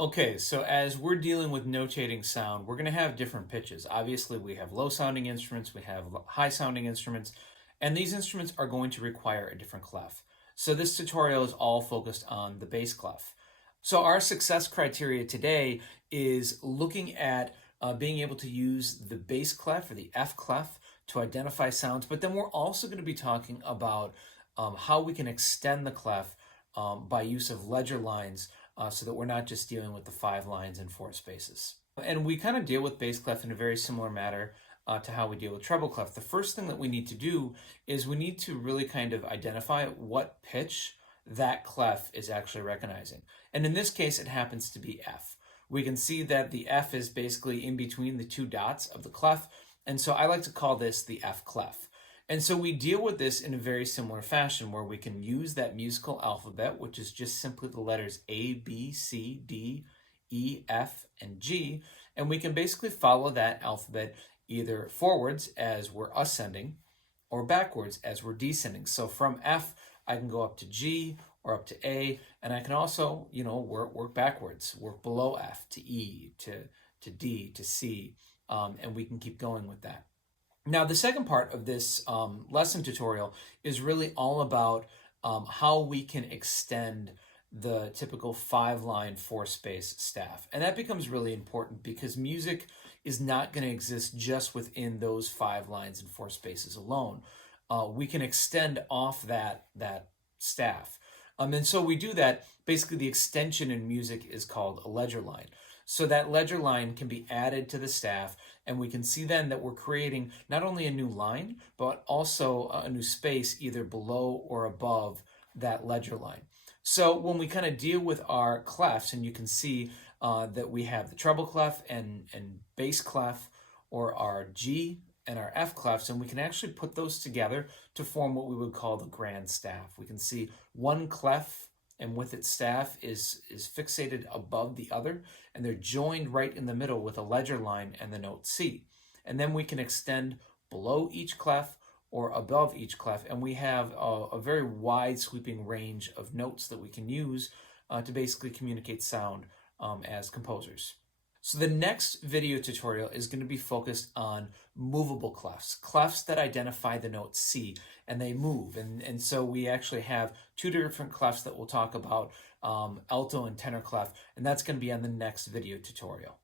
Okay, so as we're dealing with notating sound, we're going to have different pitches. Obviously, we have low sounding instruments, we have high sounding instruments, and these instruments are going to require a different clef. So this tutorial is all focused on the bass clef. So our success criteria today is looking at being able to use the bass clef or the F clef to identify sounds, but then we're also going to be talking about how we can extend the clef by use of ledger lines so that we're not just dealing with the 5 lines and 4 spaces. And we kind of deal with bass clef in a very similar manner to how we deal with treble clef. The first thing that we need to do is we need to really kind of identify what pitch that clef is actually recognizing. And in this case, it happens to be F. We can see that the F is basically in between the 2 dots of the clef. And so I like to call this the F clef. And so we deal with this in a very similar fashion where we can use that musical alphabet, which is just simply the letters A, B, C, D, E, F, and G. And we can basically follow that alphabet either forwards as we're ascending or backwards as we're descending. So from F, I can go up to G or up to A, and I can also, work backwards, work below F to E, to D, to C, and we can keep going with that. Now, the second part of this lesson tutorial is really all about how we can extend the typical 5-line, 4-space staff. And that becomes really important because music is not going to exist just within those 5 lines and 4 spaces alone. We can extend off that staff. And so we do that. Basically, the extension in music is called a ledger line. So that ledger line can be added to the staff, and we can see then that we're creating not only a new line, but also a new space either below or above that ledger line. So when we kind of deal with our clefs, and you can see that we have the treble clef and bass clef, or our G and our F clefs, and we can actually put those together to form what we would call the grand staff. We can see one clef and with its staff is fixated above the other, and they're joined right in the middle with a ledger line and the note C. And then we can extend below each clef or above each clef, and we have a very wide sweeping range of notes that we can use to basically communicate sound as composers. So the next video tutorial is going to be focused on movable clefs, clefs that identify the note C and they move. And so we actually have 2 different clefs that we'll talk about, alto and tenor clef, and that's going to be on the next video tutorial.